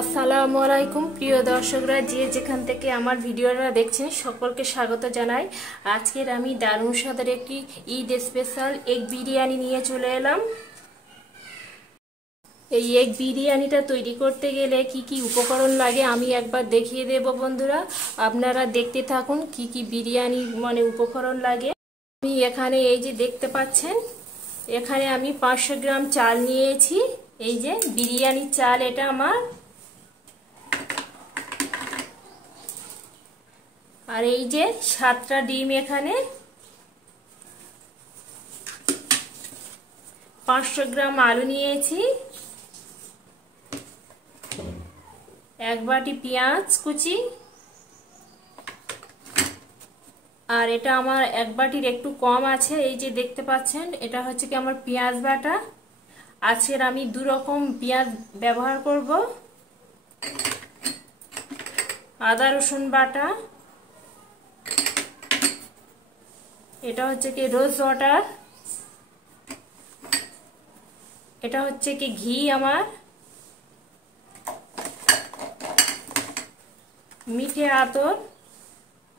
আসসালামু আলাইকুম প্রিয় দর্শকরা, যে যেখান থেকে আমার ভিডিওটা দেখছেন সকলকে স্বাগত জানাই। আজকের আমি দারুণ স্বাদের একটি ঈদ স্পেশাল এগ বিরিয়ানি নিয়ে চলে এলাম। এই এগ বিরিয়ানিটা তৈরি করতে গেলে কি কি উপকরণ লাগে আমি একবার দেখিয়ে দেব বন্ধুরা, আপনারা দেখতে থাকুন কি কি বিরিয়ানি উপকরণ লাগে। আমি এখানে এই যে দেখতে পাচ্ছেন, এখানে আমি 500 গ্রাম চাল নিয়েছি। এই যে বিরিয়ানির চাল এটা আমার, আর এই যে 7টা ডিম, এখানে 500 গ্রাম আলু নিয়েছি, 1 বাটি পেঁয়াজ কুচি, আর এটা আমার 1 বাটির একটু কম আছে। এই যে দেখতে পাচ্ছেন, এটা হচ্ছে কি আমার পেঁয়াজ বাটা। আজকের আমি 2 রকম পেঁয়াজ ব্যবহার করব। আদা রসুন বাটা, এটা হচ্ছে কি রোজ ওয়াটার, এটা হচ্ছে কি ঘি আমার, মিঠে আতর,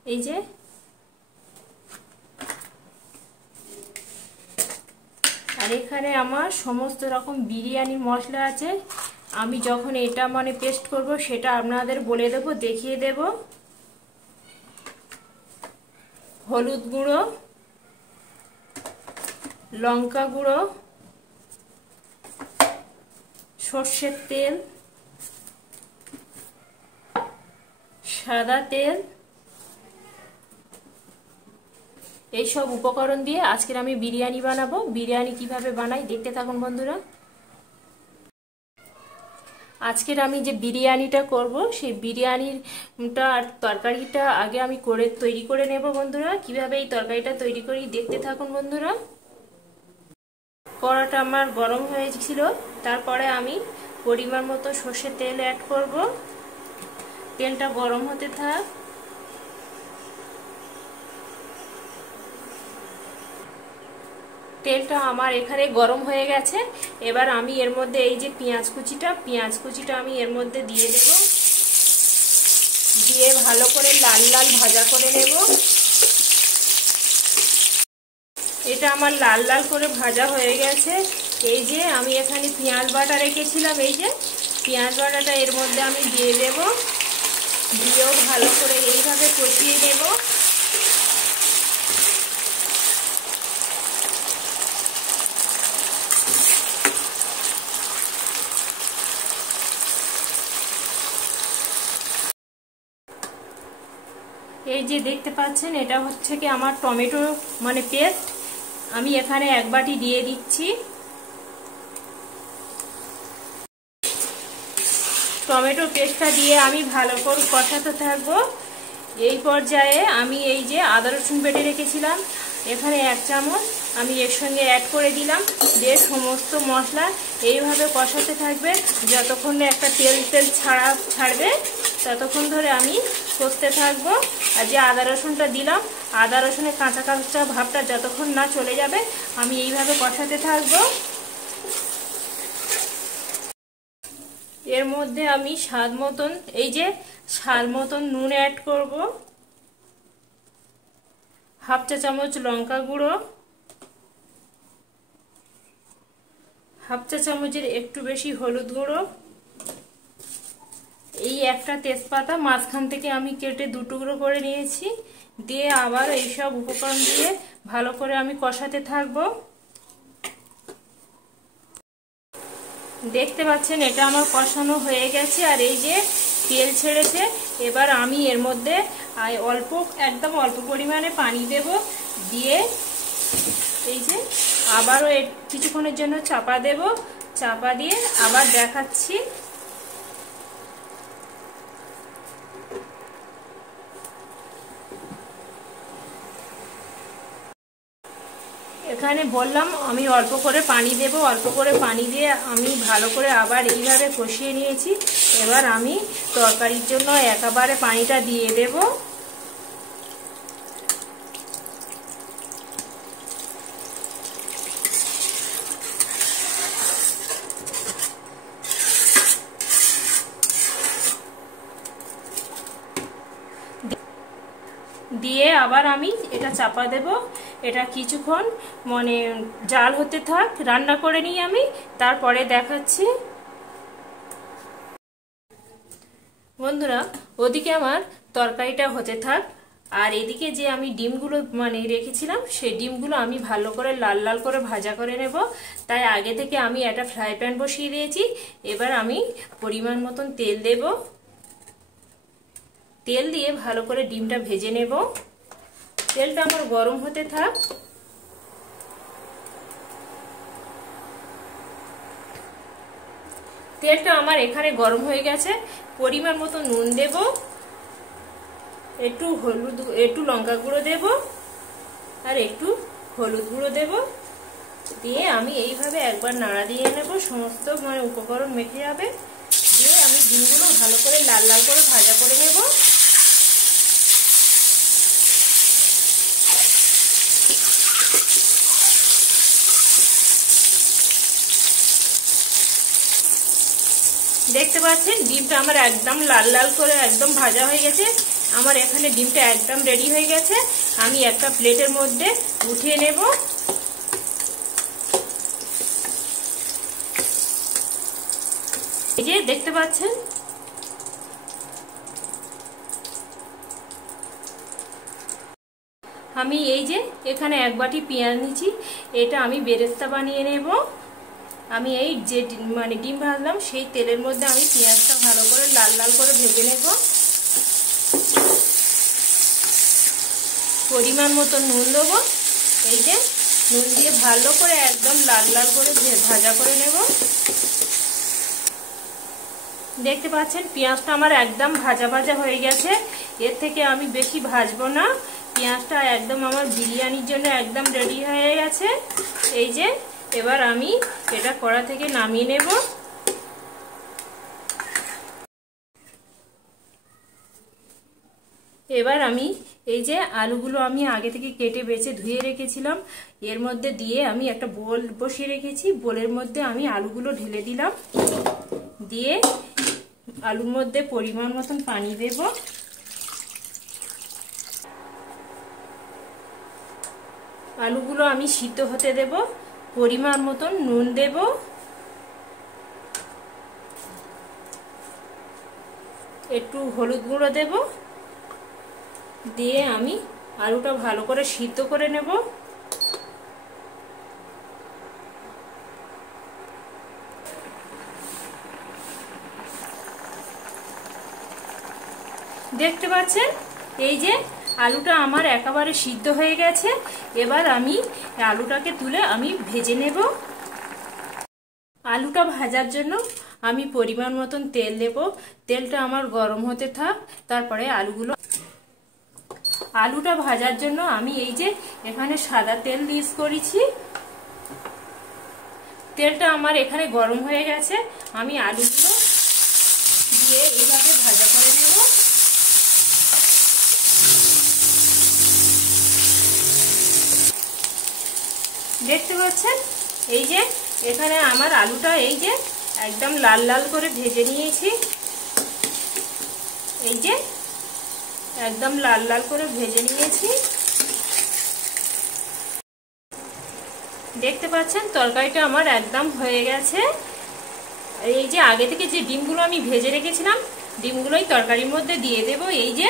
এই যে আর এখানে আমার সমস্ত রকম বিরিয়ানি মশলা আছে। আমি যখন এটা পেস্ট করব সেটা আপনাদের বলে দেব, দেখিয়ে দেব। হলুদ গুঁড়ো, লঙ্কা গুঁড়ো, সর্ষের তেল, সাদা তেল, এই সব উপকরণ দিয়ে আজকের আমি বিরিয়ানি বানাবো। বিরিয়ানি কিভাবে বানাই দেখতে থাকুন বন্ধুরা। আজকের আমি যে বিরিয়ানিটা করব সেই বিরিয়ানিটা আর তরকারিটা আগে আমি তৈরি করে নেব বন্ধুরা। কিভাবে এই তরকারিটা তৈরি করি দেখতে থাকুন বন্ধুরা। কড়াটা আমার গরম হয়েছিল, তারপরে আমি পরিমাণ মতো সর্ষের তেল অ্যাড করব। তেলটা গরম হতে থাক। তেলটা আমার এখানে গরম হয়ে গেছে। এবার আমি এর মধ্যে এই যে পেঁয়াজ কুচিটা আমি এর মধ্যে দিয়ে দেব, দিয়ে ভালো করে লাল লাল ভাজা করে নেব। এটা আমার লাল লাল করে ভাজা হয়ে গেছে। এই যে আমি এখানে পেঁয়াজ বাটা রেখেছিলাম, এই যে পেঁয়াজ বাটাটা এর মধ্যে আমি দিয়ে দেব, দিয়েও ভালো করে এইভাবে কষিয়ে নেব। এই যে দেখতে পাচ্ছেন, এটা হচ্ছে কি আমার টমেটো পেস্ট। আমি এখানে 1 বাটি দিয়ে দিচ্ছি। টমেটো পেস্টটা দিয়ে আমি ভালো করে কষাতে থাকবো। এই পর্যায়ে আমি এই যে আদা রসুন বেটে রেখেছিলাম, এখানে 1 চামচ আমি এর সঙ্গে অ্যাড করে দিলাম। দিয়ে সমস্ত মশলা এইভাবে কষাতে থাকবে যতক্ষণ না একটা তেল ছাড়বে, ততক্ষণ ধরে আমি কষতে থাকবো। আর যে আদা রসুনটা দিলাম, আদা রসুনের কাঁচা কাঁচা ভাবটা যতক্ষণ না চলে যাবে আমি এইভাবে কষাতে থাকবো। এর মধ্যে আমি স্বাদ মতন নুন অ্যাড করব, 1/2 চা চামচ লঙ্কা গুঁড়ো, 1/2 চা চামচের একটু বেশি হলুদ গুঁড়ো, এই একটা তেজপাতা মাঝখান থেকে আমি কেটে 2 টুকরো করে নিয়েছি। দিয়ে আবার এইসব উপকরণ দিয়ে ভালো করে আমি কষাতে থাকবো। দেখতে পাচ্ছেন এটা আমার কষানো হয়ে গেছে, আর এই যে তেল ছেড়েছে। এবার আমি এর মধ্যে একদম অল্প পরিমাণে পানি দেব, দিয়ে এই যে আবারও কিছুক্ষণের জন্য চাপা দেব। চাপা দিয়ে আবার দেখাচ্ছি। এখানে বললাম আমি অল্প করে পানি দেব, অল্প করে পানি দিয়ে আমি ভালো করে আবার এইভাবে কষিয়ে নিয়েছি। এবার আমি তরকারির জন্য একেবারে পানিটা দিয়ে দেব। আবার আমি এটা চাপা দেব। এটা কিছুক্ষণ মানে জাল হতে থাক, রান্না করে নিই আমি, তারপরে দেখাচ্ছি। বন্ধুরা, ওদিকে আমার তরকারিটা হতে থাক, আর এদিকে যে আমি ডিমগুলো মানে রেখেছিলাম সেই ডিমগুলো আমি ভালো করে লাল লাল করে ভাজা করে নেব। তাই আগে থেকে আমি একটা ফ্রাই প্যান বসিয়ে দিয়েছি। এবার আমি পরিমাণ মতন তেল দেব। তেল দিয়ে ভালো করে ডিমটা ভেজে নেব। তেলটা আমার গরম হতে থাক। তেলটা আমার এখানে গরম হয়ে গেছে। পরিমাণ মতো নুন দেব, একটু হলুদ, একটু লঙ্কা গুঁড়ো দেব, আর একটু হলুদ গুঁড়ো দেব। দিয়ে আমি এইভাবে একবার নাড়া দিয়ে নেব, সমস্ত মানে উপকরণ মেখে যাবে। দিয়ে আমি ডিমগুলো ভালো করে লাল লাল করে ভাজা করে নেব। দেখতে পাচ্ছেন ডিমটা আমার একদম লাল লাল করে একদম ভাজা হয়ে গেছে। আমার এখানে ডিমটা একদম রেডি হয়ে গেছে। আমি একটা প্লেটের মধ্যে উঠিয়ে নেব। এই যে দেখতে পাচ্ছেন, আমি এই যে এখানে এক বাটি পেঁয়াজ নিয়েছি, এটা আমি বেরেস্তা বানিয়ে নেব। আমি এই যে মানে ডিম ভাজলাম সেই তেলের মধ্যে আমি পেঁয়াজটা ভালো করে লাল লাল করে ভেজে নেব। পরিমাণ মতো নুন দেবো। এই যে নুন দিয়ে ভালো করে একদম লাল লাল করে ভাজা করে নেব। দেখতে পাচ্ছেন পেঁয়াজটা আমার একদম ভাজা ভাজা হয়ে গেছে। এর থেকে আমি বেশি ভাজবো না। পেঁয়াজটা একদম আমার বিরিয়ানির জন্য একদম রেডি হয়ে গেছে। এই যে এবার আমি এটা কড়া থেকে নামিয়ে নেব। এবার আমি এই যে আলুগুলো আমি আগে থেকে কেটে বেছে ধুয়ে রেখেছিলাম, এর মধ্যে দিয়ে আমি একটা বোল বসিয়ে রেখেছি। বোলের মধ্যে আমি আলুগুলো ঢেলে দিলাম। দিয়ে আলুর মধ্যে পরিমাণ মতন পানি দেব। আলুগুলো আমি সিদ্ধ হতে দেব। পরিমাণ মতন নুন দেব, একটু হলুদ গুঁড়ো দেব। দিয়ে আমি আলুটা ভালো করে সিদ্ধ করে নেব। দেখতে পাচ্ছেন এই যে আলুটা আমার একেবারে সিদ্ধ হয়ে গেছে। এবার আমি আলুটাকে তুলে আমি ভেজে নেব। আলুটা ভাজার জন্য আমি পরিমাণ মতন তেল দেব। তেলটা আমার গরম হতে থাক, তারপরে আলুটা ভাজার জন্য আমি এই যে এখানে সাদা তেল ইউজ করেছি। তেলটা আমার এখানে গরম হয়ে গেছে। আমি আলুগুলো দিয়ে এইভাবে ভাজা করে নেব। দেখতে পাচ্ছেন এই যে এখানে আমার আলুটা এই যে একদম লাল লাল করে ভেজে নিয়েছি। এই যে একদম লাল লাল করে ভেজে নিয়েছি। দেখতে পাচ্ছেন তরকারিটা আমার একদম হয়ে গেছে। এই যে আগে থেকে যে ডিমগুলো আমি ভেজে রেখেছিলাম, ডিমগুলোই তরকারির মধ্যে দিয়ে দেব। এই যে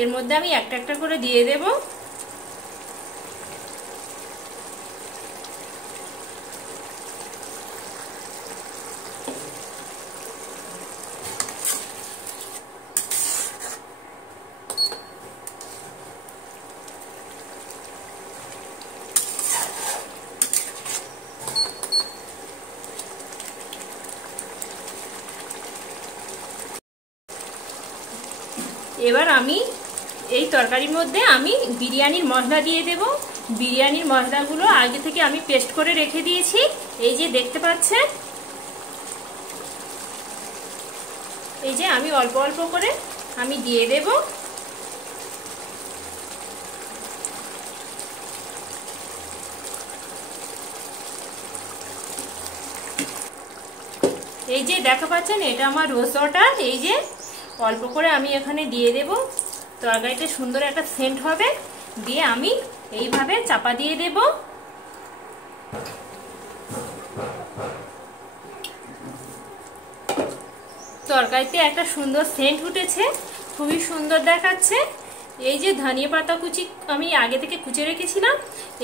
এর মধ্যে আমি একটা একটা করে দিয়ে দেব। এবার আমি এই তরকারির মধ্যে আমি বিরিয়ানির মশলা দিয়ে দেব। বিরিয়ানির মশলাগুলো আগে থেকে আমি পেস্ট করে রেখে দিয়েছি। এই যে দেখতে পাচ্ছেন, এই যে আমি অল্প অল্প করে আমি দিয়ে দেব। এই যে দেখা পাচ্ছেন এটা আমার রোস্ট ওয়াটার। এই যে অল্প করে আমি এখানে দিয়ে দেব। তরকারিতে সুন্দর একটা সেন্ট হবে। দিয়ে আমি এইভাবে চাপা দিয়ে দেব। তরকারিতে একটা সুন্দর সেন্ট উঠেছে, খুবই সুন্দর দেখাচ্ছে। এই যে ধনিয়া পাতা কুচি আমি আগে থেকে কুচে রেখেছিলাম,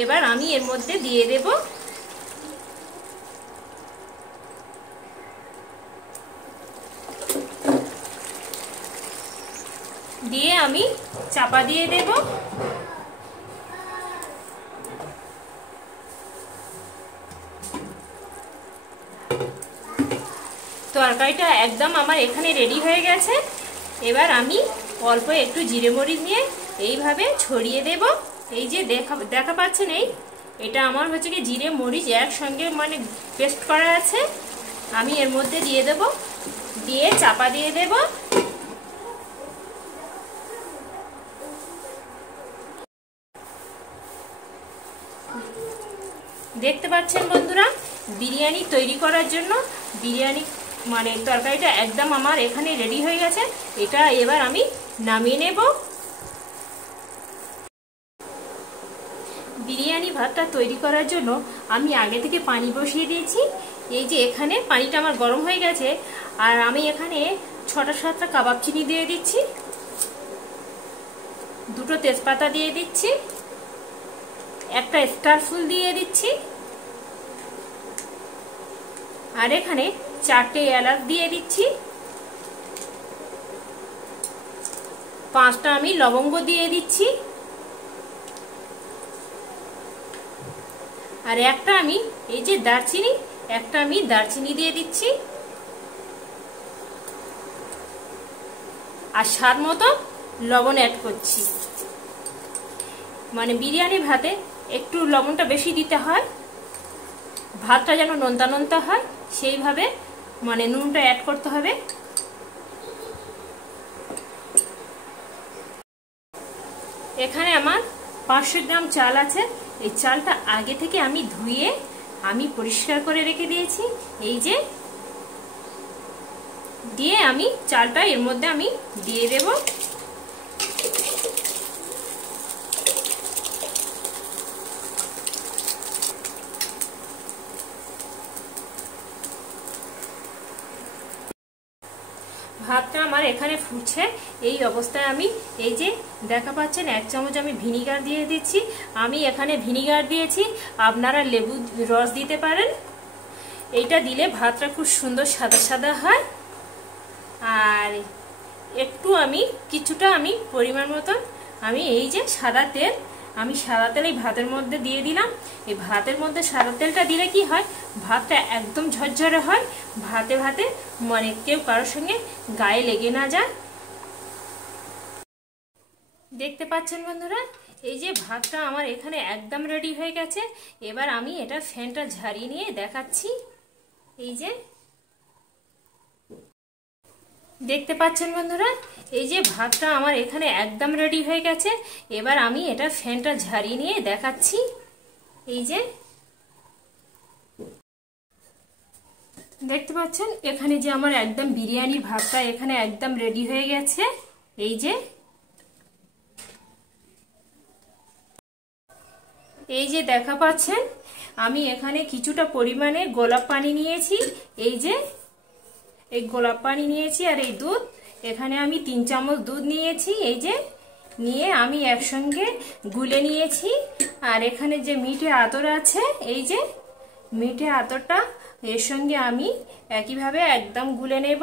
এবার আমি এর মধ্যে দিয়ে দেব। দিয়ে আমি চাপা দিয়ে দেব। তরকারিটা একদম আমার এখানে রেডি হয়ে গেছে। এবার আমি অল্প একটু জিরে মরিচ নিয়ে এইভাবে ছড়িয়ে দেব। এই যে দেখা পাচ্ছেন, এটা আমার হচ্ছে কি জিরে মরিচ একসঙ্গে মানে পেস্ট করা আছে, আমি এর মধ্যে দিয়ে দেব। দিয়ে চাপা দিয়ে দেব। দেখতে পাচ্ছেন বন্ধুরা, বিরিয়ানি তৈরি করার জন্য বিরিয়ানি মানে তরকারিটা একদম আমার এখানে রেডি হয়ে গেছে। এটা এবার আমি নামিয়ে নেব। বিরিয়ানি ভাতটা তৈরি করার জন্য আমি আগে থেকে পানি বসিয়ে দিয়েছি। এই যে এখানে পানিটা আমার গরম হয়ে গেছে, আর আমি এখানে 6টা-7টা কাবাব চিনি দিয়ে দিচ্ছি, 2টো তেজপাতা দিয়ে দিচ্ছি, একটা স্টার ফুল দিয়ে দিচ্ছি, আর এখানে 4টে এলাচ দিয়ে দিচ্ছি, 5টা আমি লবঙ্গ দিয়ে দিচ্ছি, আর একটা আমি এই যে দারচিনি, একটা আমি দারচিনি দিয়ে দিচ্ছি, আর স্বাদ মতো লবণ অ্যাড করছি। মানে বিরিয়ানি ভাতে একটু লবণটা বেশি দিতে হয়, ভাতটা যেন নোনতা নোনতা হয়, সেইভাবে মানে নুনটা অ্যাড করতে হবে। এখানে আমার 500 গ্রাম চাল আছে। এই চালটা আগে থেকে আমি ধুয়ে আমি পরিষ্কার করে রেখে দিয়েছি। এই যে দিয়ে আমি চালটা এর মধ্যে আমি দিয়ে দেব। ভাতটা আমার এখানে ফুটছে, এই অবস্থায় আমি এই যে দেখা পাচ্ছেন 1 চামচ আমি ভিনিগার দিয়ে দিচ্ছি। আমি এখানে ভিনিগার দিয়েছি, আপনারা লেবু রস দিতে পারেন। এইটা দিলে ভাতটা খুব সুন্দর সাদা সাদা হয়। আর একটু আমি কিছুটা আমি পরিমাণ মতন আমি এই যে সাদা তেল, আমি সাদা তেল এই ভাতের মধ্যে দিয়ে দিলাম। এই ভাতের মধ্যে সাদা তেলটা দিলে কি হয়, ভাতটা একদম ঝরঝরে হয়, ভাতে ভাতে মানে কেউ কারোর সঙ্গে গায়ে লেগে না যায়। দেখতে পাচ্ছেন বন্ধুরা, এই যে ভাতটা আমার এখানে একদম রেডি হয়ে গেছে। এবার আমি এটা ফ্যানটা ঝাড়িয়ে নিয়ে দেখাচ্ছি। এই যে দেখতে পাচ্ছেন বন্ধুরা, এই যে ভাতটা আমার এখানে একদম রেডি হয়ে গেছে। এবার আমি এটা ফ্যানটা ঝাড়িয়ে নিয়ে দেখাচ্ছি। এই যে দেখতে পাচ্ছেন এখানে যে আমার একদম বিরিয়ানির ভাতটা এখানে একদম রেডি হয়ে গেছে। এই যে দেখা পাচ্ছেন আমি এখানে কিছুটা পরিমাণে গোলাপ পানি নিয়েছি। এই যে এই গোলাপ পানি নিয়েছি, আর এই দুধ এখানে আমি 3 চামচ দুধ নিয়েছি। এই যে নিয়ে আমি একসঙ্গে গুলে নিয়েছি। আর এখানে যে মিঠে আতর আছে, এই যে মিঠে আতরটা এর সঙ্গে আমি একইভাবে একদম গুলে নেব।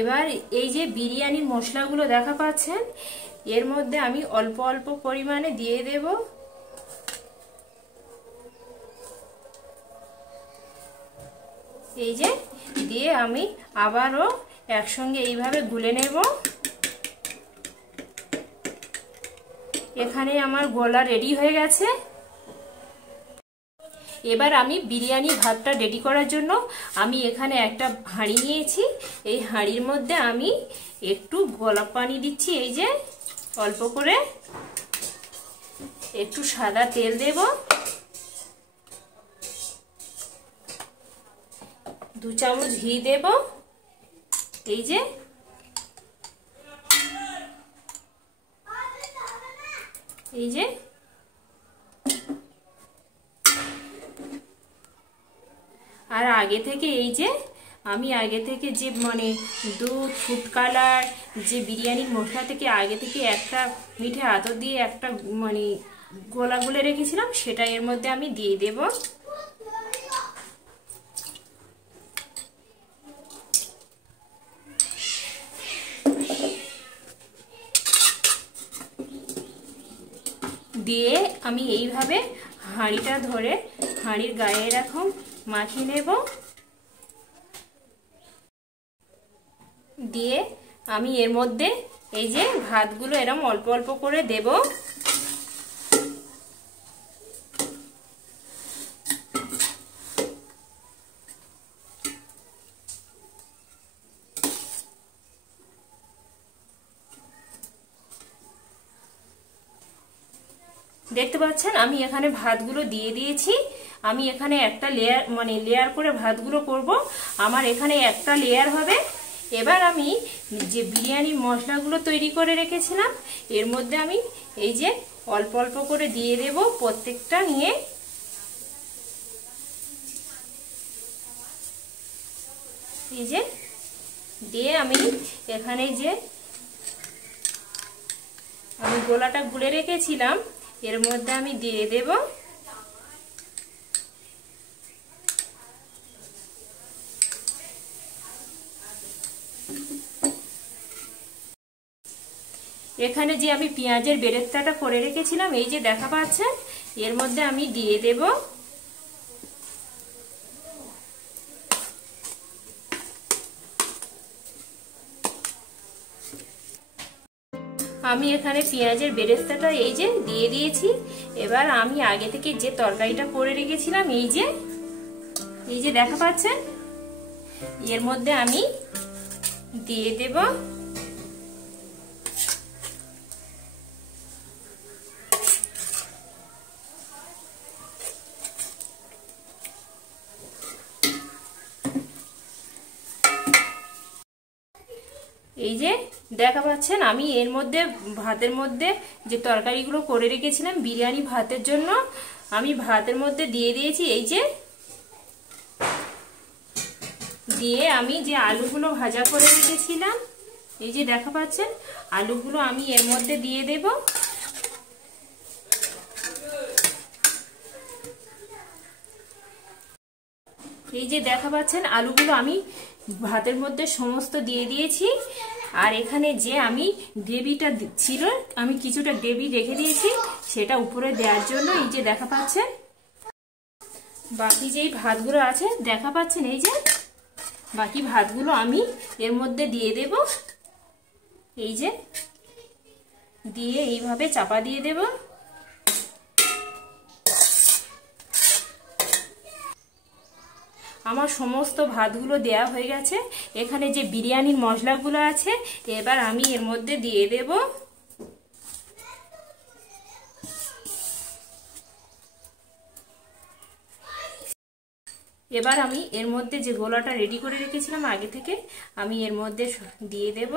এবার এই যে বিরিয়ানির মশলাগুলো দেখা পাচ্ছেন, এর মধ্যে আমি অল্প অল্প পরিমাণে দিয়ে দেব। এই যে দিয়ে আমি আবারও একসঙ্গে এইভাবে গুলে নেব। এখানে আমার গোলা রেডি হয়ে গেছে। এবার আমি বিরিয়ানি ভাতটা রেডি করার জন্য আমি এখানে একটা হাঁড়ি নিয়েছি। এই হাঁড়ির মধ্যে আমি একটু গোলাপ পানি দিচ্ছি, এই যে অল্প করে। একটু সাদা তেল দেব, 2 চামচ ঘি দেব, এই যে আর আগে থেকে আমি আগে থেকে যে মানে দুধ, ফুড কালার, যে বিরিয়ানির মশলা থেকে আগে থেকে একটা মিঠে আতর দিয়ে একটা মানে গোলা গুলে রেখেছিলাম, সেটা এর মধ্যে আমি দিয়ে দেব। দিয়ে আমি এইভাবে হাঁড়িটা ধরে হাঁড়ির গায়ে এরকম মাখিয়ে নেব। দিয়ে আমি এর মধ্যে এই যে ভাতগুলো এরকম অল্প অল্প করে দেব। দেখতে পাচ্ছেন আমি এখানে ভাতগুলো দিয়ে দিয়েছি। আমি এখানে একটা লেয়ার মানে লেয়ার করে ভাতগুলো করব। আমার এখানে একটা লেয়ার হবে। এবার আমি যে বিরিয়ানির মশলাগুলো তৈরি করে রেখেছিলাম এর মধ্যে আমি এই যে অল্প অল্প করে দিয়ে দেব প্রত্যেকটা নিয়ে। এই যে দিয়ে আমি এখানে যে আমি গোলাটা গুলে রেখেছিলাম এর মধ্যে আমি দিয়ে দেব। এখানে যে আমি পেঁয়াজের বেরেস্তাটা করে রেখেছিলাম এই যে দেখা পাচ্ছেন, এর মধ্যে আমি দিয়ে দেব। আমি এখানে পেঁয়াজের বেরেস্তাটা এই যে দিয়ে দিয়েছি। এবার আমি আগে থেকে যে তরকারিটা করে রেখেছিলাম এই যে দেখা পাচ্ছেন, এর মধ্যে আমি দিয়ে দেব। এই যে দেখা পাচ্ছেন আমি এর মধ্যে ভাতের মধ্যে যে তরকারিগুলো করে রেখেছিলাম বিরিয়ানি ভাতের জন্য আমি ভাতের মধ্যে দিয়ে দিয়েছি। এই যে দিয়ে আমি যে আলুগুলো ভাজা করে রেখেছিলাম এই যে দেখা পাচ্ছেন, আলুগুলো আমি এর মধ্যে দিয়ে দেব। এই যে দেখা পাচ্ছেন আলুগুলো আমি ভাতের মধ্যে সমস্ত দিয়ে দিয়েছি। আর এখানে যে আমি গ্রেভিটা ছিল আমি কিছুটা গ্রেভি রেখে দিয়েছি সেটা উপরে দেওয়ার জন্য এই যে দেখা পাচ্ছেন। বাকি যেই ভাতগুলো আছে দেখা পাচ্ছেন, এই যে বাকি ভাতগুলো আমি এর মধ্যে দিয়ে দেব। এই যে দিয়ে এইভাবে চাপা দিয়ে দেব। আমার সমস্ত ভাতগুলো দেয়া হয়ে গেছে। এখানে যে বিরিয়ানির মশলাগুলো আছে এবার আমি এর মধ্যে দিয়ে দেব। এবার আমি এর মধ্যে যে গোলাটা রেডি করে রেখেছিলাম আগে থেকে আমি এর মধ্যে দিয়ে দেব।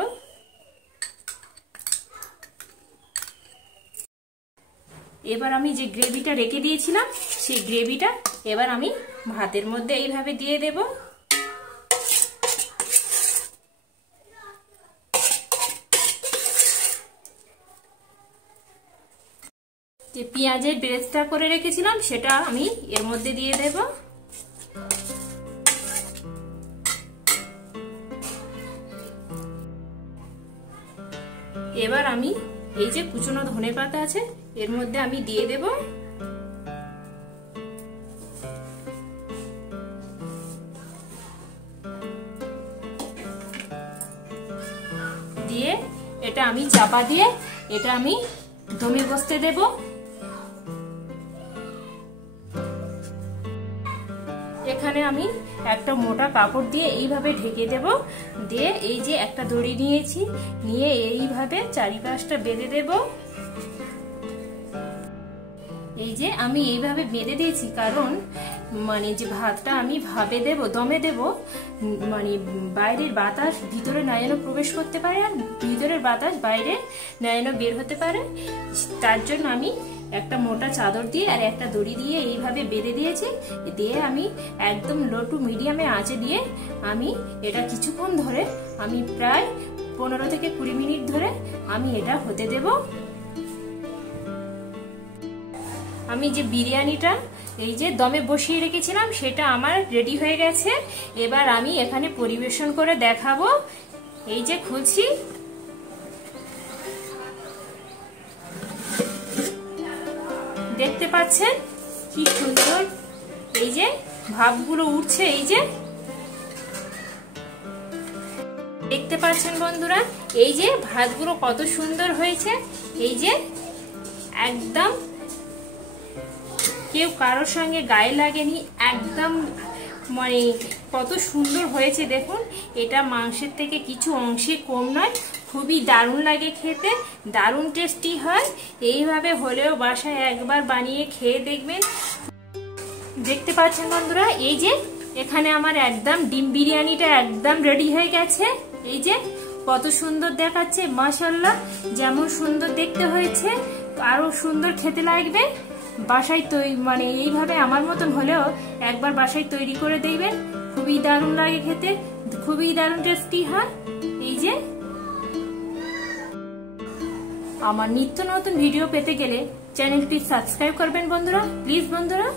এবার আমি যে গ্রেভিটা রেখে দিয়েছিলাম সেই গ্রেভিটা এবার আমি ভাতের মধ্যে এইভাবে দিয়ে দেব। যে পেঁয়াজের বেরেস্তা করে রেখেছিলাম সেটা আমি এর মধ্যে দিয়ে দেব। এবার আমি এই যে কুচনো ধনেপাতা আছে এর মধ্যে আমি দিয়ে দেব। দিয়ে এটা আমি চাপা দিয়ে এটা আমি দমে বসতে দেব। এখানে আমি একটা মোটা কাপড় দিয়ে এইভাবে ঢেকে দেব। দিয়ে এই যে একটা দড়ি নিয়েছি, নিয়ে এইভাবে চারিপাশটা বেঁধে দেব। এই যে আমি এইভাবে বেঁধে দিয়েছি, কারণ মানে যে ভাতটা আমি ভাপে দেব, দমে দেব, মানে বাইরের বাতাস ভিতরে না যেন প্রবেশ করতে পারে আর ভিতরের বাতাস বাইরে না যেন বের হতে পারে। তার জন্য আমি একটা মোটা চাদর দিয়ে আর একটা দড়ি দিয়ে এইভাবে বেঁধে দিয়েছি। দিয়ে আমি একদম লো টু মিডিয়ামে আঁচে দিয়ে আমি এটা কিছুক্ষণ ধরে, আমি প্রায় 15 থেকে 20 মিনিট ধরে আমি এটা হতে দেব। আমি যে বিরিয়ানিটা এই যে দমে বসিয়ে রেখেছিলাম সেটা আমার রেডি হয়ে গেছে। এবার আমি এখানে পরিবেশন করে দেখাবো। এই যে খুলছি, দেখতে পাচ্ছেন কি সুন্দর এই যে ভাপগুলো উঠছে। এই যে দেখতে পাচ্ছেন বন্ধুরা, এই যে ভাতগুলো কত সুন্দর হয়েছে। এই যে একদম কেউ কারোর সঙ্গে গায়ে লাগেনি, একদম মানে কত সুন্দর হয়েছে দেখুন। এটা মাংসের থেকে কিছু অংশে কম নয়, খুবই দারুণ লাগে খেতে, দারুণ টেস্টি হয়। এইভাবে হলেও বাসায় একবার বানিয়ে খেয়ে দেখবেন। দেখতে পাচ্ছেন বন্ধুরা, এই যে এখানে আমার একদম ডিম বিরিয়ানিটা একদম রেডি হয়ে গেছে। এই যে কত সুন্দর দেখাচ্ছে, মাশাআল্লাহ। যেমন সুন্দর দেখতে হয়েছে আরো সুন্দর খেতে লাগবে। বাসায় মানে এইভাবে আমার মতন হলেও একবার বাসায় তৈরি করে দেখবেন, খুবই দারুণ লাগে খেতে, খুবই দারুণ টেস্টি হয়। এই যে আমার নিত্য নতুন ভিডিও পেতে গেলে চ্যানেলটি সাবস্ক্রাইব করবেন বন্ধুরা, প্লিজ বন্ধুরা।